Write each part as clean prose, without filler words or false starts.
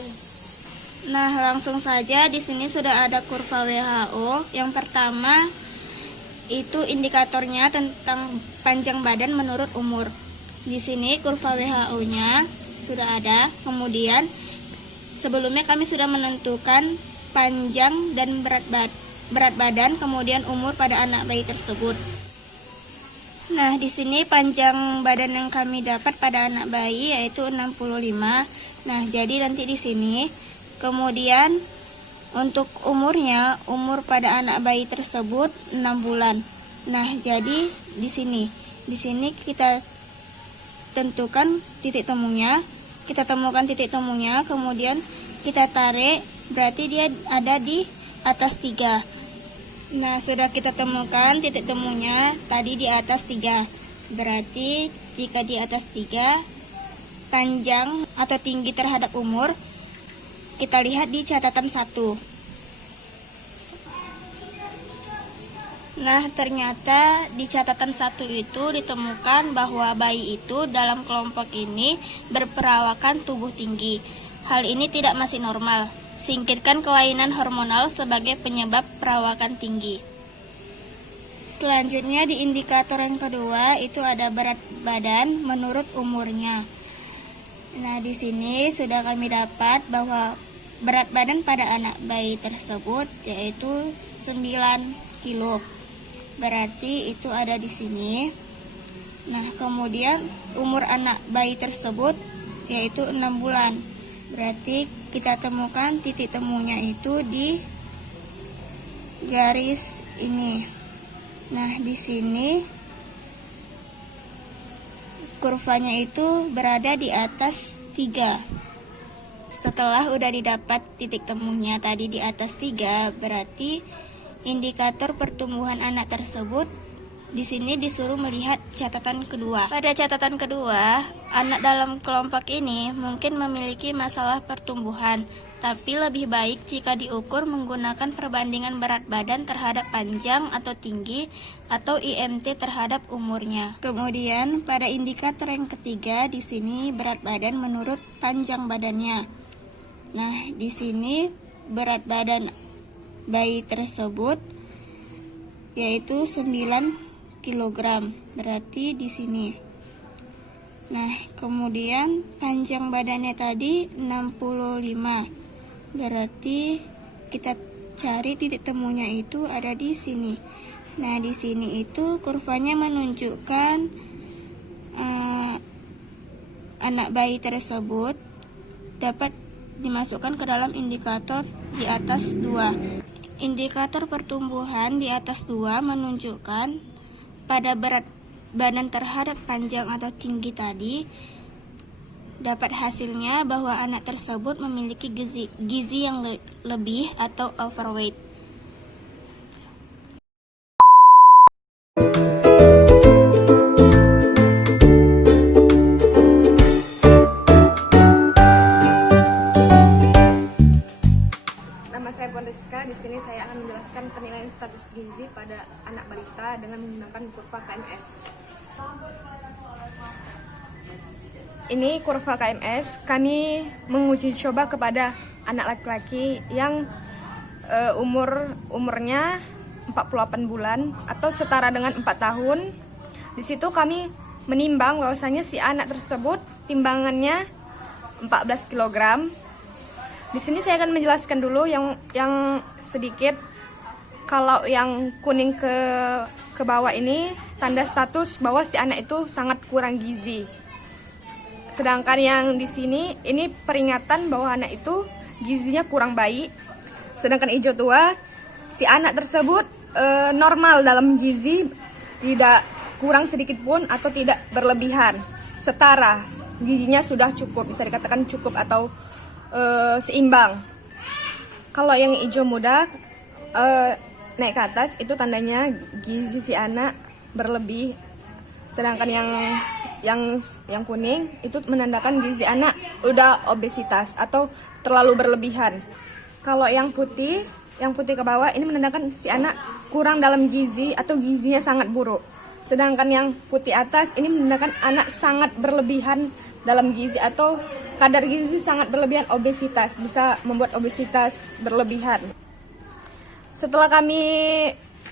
bayi. Nah, langsung saja di sini sudah ada kurva WHO. Yang pertama itu indikatornya tentang panjang badan menurut umur. Di sini kurva WHO-nya sudah ada. Kemudian sebelumnya kami sudah menentukan panjang dan berat badan, kemudian umur pada anak bayi tersebut. Nah, di sini panjang badan yang kami dapat pada anak bayi yaitu 65. Nah, jadi nanti di sini kemudian untuk umurnya, umur pada anak bayi tersebut 6 bulan. Nah, jadi di sini kita tentukan titik temunya. Kita temukan titik temunya, kemudian kita tarik, berarti dia ada di atas 3. Nah, sudah kita temukan titik temunya tadi di atas 3. Berarti jika di atas 3, panjang atau tinggi terhadap umur, kita lihat di catatan 1. Nah, ternyata di catatan 1 itu ditemukan bahwa bayi itu dalam kelompok ini berperawakan tubuh tinggi. Hal ini tidak masih normal. Singkirkan kelainan hormonal sebagai penyebab perawakan tinggi. Selanjutnya di indikator yang kedua itu ada berat badan menurut umurnya. Nah, di sini sudah kami dapat bahwa berat badan pada anak bayi tersebut yaitu 9 kilo. Berarti itu ada di sini. Nah, kemudian umur anak bayi tersebut yaitu 6 bulan. Berarti kita temukan titik temunya itu di garis ini. Nah, di sini kurvanya itu berada di atas 3. Setelah udah didapat titik temunya tadi di atas 3, berarti indikator pertumbuhan anak tersebut di sini disuruh melihat catatan kedua. Pada catatan kedua, anak dalam kelompok ini mungkin memiliki masalah pertumbuhan, tapi lebih baik jika diukur menggunakan perbandingan berat badan terhadap panjang atau tinggi atau IMT terhadap umurnya. Kemudian pada indikator yang ketiga di sini berat badan menurut panjang badannya. Nah, di sini berat badan bayi tersebut yaitu 9 kilogram, berarti di sini. Nah, kemudian panjang badannya tadi 65. Berarti kita cari titik temunya itu ada di sini. Nah, di sini itu kurvanya menunjukkan anak bayi tersebut dapat dimasukkan ke dalam indikator di atas 2. Indikator pertumbuhan di atas 2 menunjukkan pada berat badan terhadap panjang atau tinggi tadi dapat hasilnya bahwa anak tersebut memiliki gizi yang lebih atau overweight. Nama saya Puan Rizka. Di sini saya akan menjelaskan penilaian status gizi pada anak balita dengan menggunakan kurva KMS. Ini kurva KMS. Kami menguji coba kepada anak laki-laki yang umurnya 48 bulan atau setara dengan 4 tahun. Di situ kami menimbang bahwasanya si anak tersebut timbangannya 14 kg. Di sini saya akan menjelaskan dulu yang sedikit. Kalau yang kuning ke bawah ini tanda status bahwa si anak itu sangat kurang gizi. Sedangkan yang di sini ini peringatan bahwa anak itu gizinya kurang baik. Sedangkan hijau tua, si anak tersebut normal dalam gizi, tidak kurang sedikit pun atau tidak berlebihan. Setara, gizinya sudah cukup, bisa dikatakan cukup atau seimbang. Kalau yang hijau muda naik ke atas itu tandanya gizi si anak berlebih. Sedangkan yang kuning itu menandakan gizi anak udah obesitas atau terlalu berlebihan. Kalau yang putih ke bawah ini menandakan si anak kurang dalam gizi atau gizinya sangat buruk. Sedangkan yang putih atas ini menandakan anak sangat berlebihan dalam gizi atau kadar gizi sangat berlebihan, obesitas, bisa membuat obesitas berlebihan. Setelah kami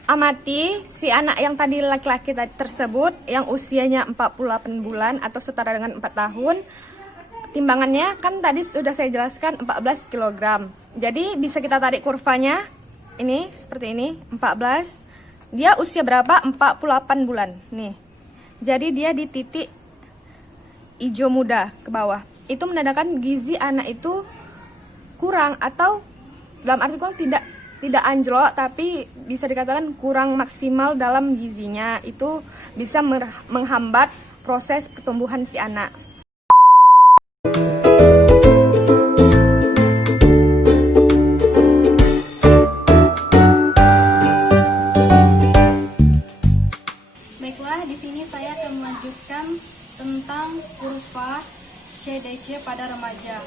amati, si anak yang tadi laki-laki tersebut yang usianya 48 bulan atau setara dengan 4 tahun, timbangannya kan tadi sudah saya jelaskan 14 kg. Jadi bisa kita tarik kurvanya, ini seperti ini, 14. Dia usia berapa? 48 bulan. Nih. Jadi dia di titik hijau muda ke bawah. Itu menandakan gizi anak itu kurang, atau dalam arti kurang tidak anjlok, tapi bisa dikatakan kurang maksimal dalam gizinya. Itu bisa menghambat proses pertumbuhan si anak. Baiklah, di sini saya akan melanjutkan tentang kurva CDC pada remaja.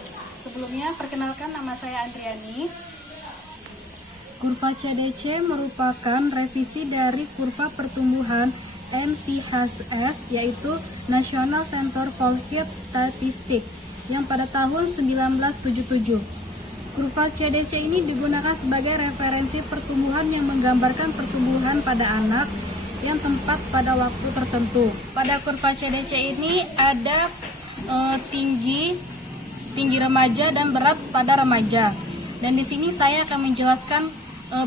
Sebelumnya, perkenalkan nama saya Andriani. Kurva CDC merupakan revisi dari kurva pertumbuhan NCHS, yaitu National Center for Health Statistics, yang pada tahun 1977. Kurva CDC ini digunakan sebagai referensi pertumbuhan yang menggambarkan pertumbuhan pada anak yang tepat pada waktu tertentu. Pada kurva CDC ini ada tinggi remaja dan berat pada remaja. Dan di sini saya akan menjelaskan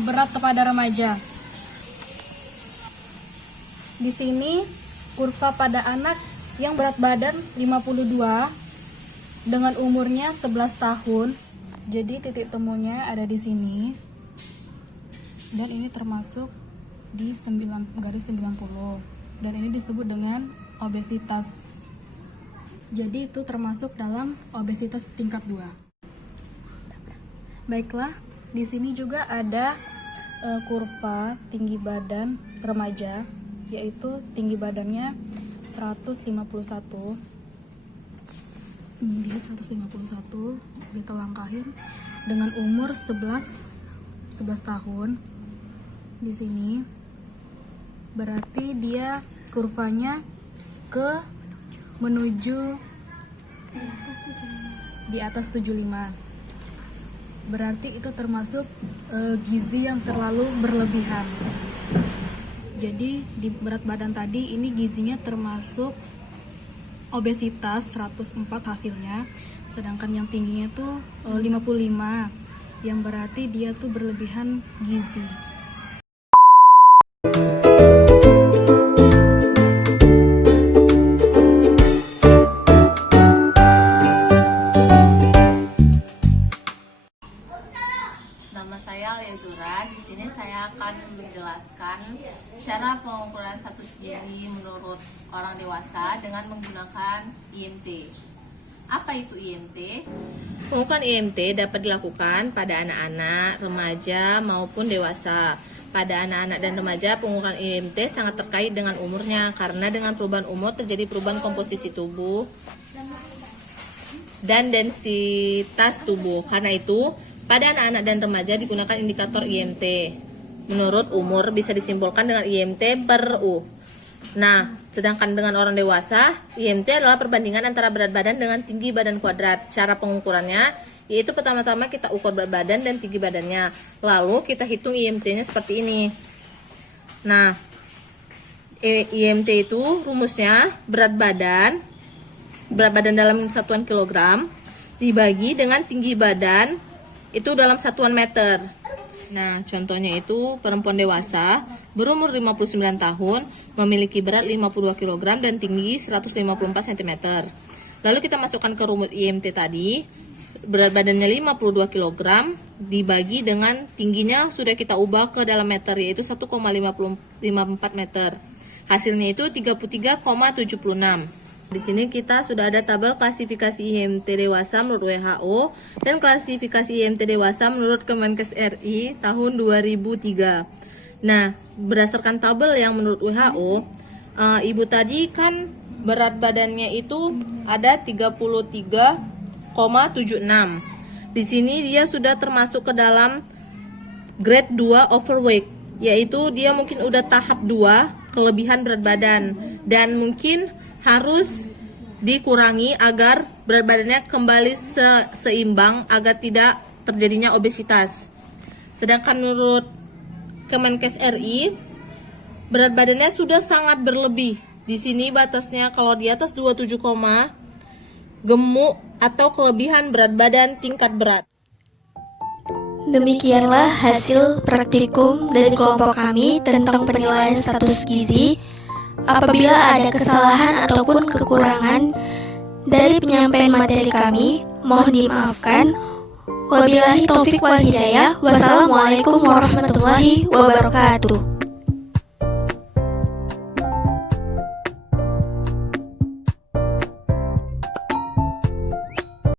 berat kepada remaja. Di sini kurva pada anak yang berat badan 52 dengan umurnya 11 tahun. Jadi titik temunya ada di sini. Dan ini termasuk di garis 90. Dan ini disebut dengan obesitas. Jadi itu termasuk dalam obesitas tingkat 2. Baiklah, di sini juga ada kurva tinggi badan remaja, yaitu tinggi badannya 151. Dia 151, kita langkahin, dengan umur 11 tahun. Di sini berarti dia kurvanya menuju di atas 75. Berarti itu termasuk gizi yang terlalu berlebihan. Jadi di berat badan tadi ini gizinya termasuk obesitas 104 hasilnya, sedangkan yang tingginya tuh 55, yang berarti dia tuh berlebihan gizi. Nama saya Alia Zura. Di sini saya akan menjelaskan cara pengukuran status gizi menurut orang dewasa dengan menggunakan IMT. Apa itu IMT? Pengukuran IMT dapat dilakukan pada anak-anak, remaja maupun dewasa. Pada anak-anak dan remaja, pengukuran IMT sangat terkait dengan umurnya, karena dengan perubahan umur terjadi perubahan komposisi tubuh dan densitas tubuh. Karena itu, pada anak-anak dan remaja digunakan indikator IMT. Menurut umur bisa disimpulkan dengan IMT per U. Nah, sedangkan dengan orang dewasa, IMT adalah perbandingan antara berat badan dengan tinggi badan kuadrat. Cara pengukurannya yaitu pertama-tama kita ukur berat badan dan tinggi badannya. Lalu kita hitung IMT-nya seperti ini. Nah, IMT itu rumusnya berat badan dalam satuan kilogram dibagi dengan tinggi badan itu dalam satuan meter. Nah, contohnya itu perempuan dewasa berumur 59 tahun, memiliki berat 52 kg dan tinggi 154 cm. Lalu kita masukkan ke rumus IMT tadi, berat badannya 52 kg dibagi dengan tingginya sudah kita ubah ke dalam meter, yaitu 1,54 meter. Hasilnya itu 33,76. Di sini kita sudah ada tabel klasifikasi IMT dewasa menurut WHO dan klasifikasi IMT dewasa menurut Kemenkes RI tahun 2003. Nah, berdasarkan tabel yang menurut WHO, ibu tadi kan berat badannya itu ada 33,76. Di sini dia sudah termasuk ke dalam grade 2 overweight, yaitu dia mungkin udah tahap 2 kelebihan berat badan dan mungkin harus dikurangi agar berat badannya kembali seimbang agar tidak terjadinya obesitas. Sedangkan menurut Kemenkes RI, berat badannya sudah sangat berlebih. Di sini batasnya kalau di atas 27, gemuk atau kelebihan berat badan tingkat berat. Demikianlah hasil praktikum dari kelompok kami tentang penilaian status gizi. Apabila ada kesalahan ataupun kekurangan dari penyampaian materi kami, mohon dimaafkan. Wabillahi taufik wal hidayah. Wassalamualaikum warahmatullahi wabarakatuh.